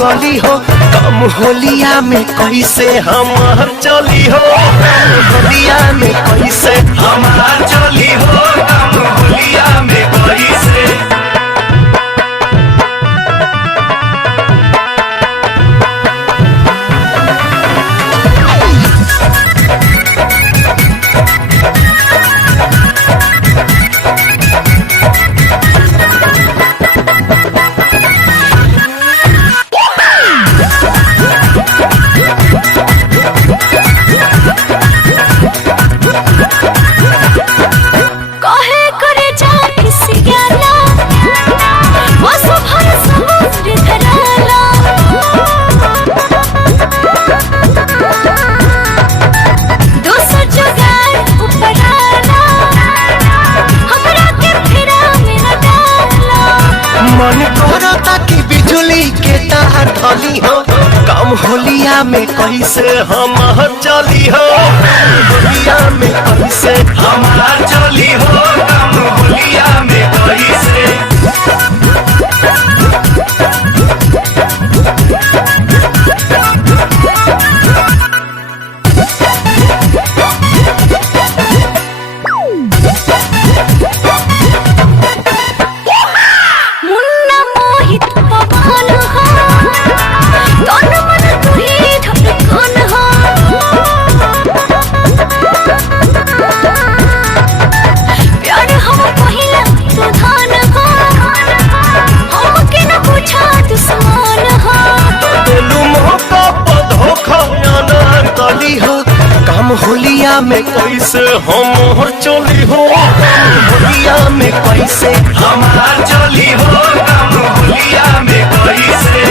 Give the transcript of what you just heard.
गली हो कम होलिया में कैसे हमार चली हो होलिया में कैसे हमार चली हो कम होलिया में कैसे। मन करता कि बिजली के तार धली हो कम होलिया में कैसे हमार चली हो होलिया में कैसे हमार चली हो कम होलिया में कैसे। होलिया में कैसे हम चली हो होलिया में कैसे हमार चली हो कम होलिया में कैसे।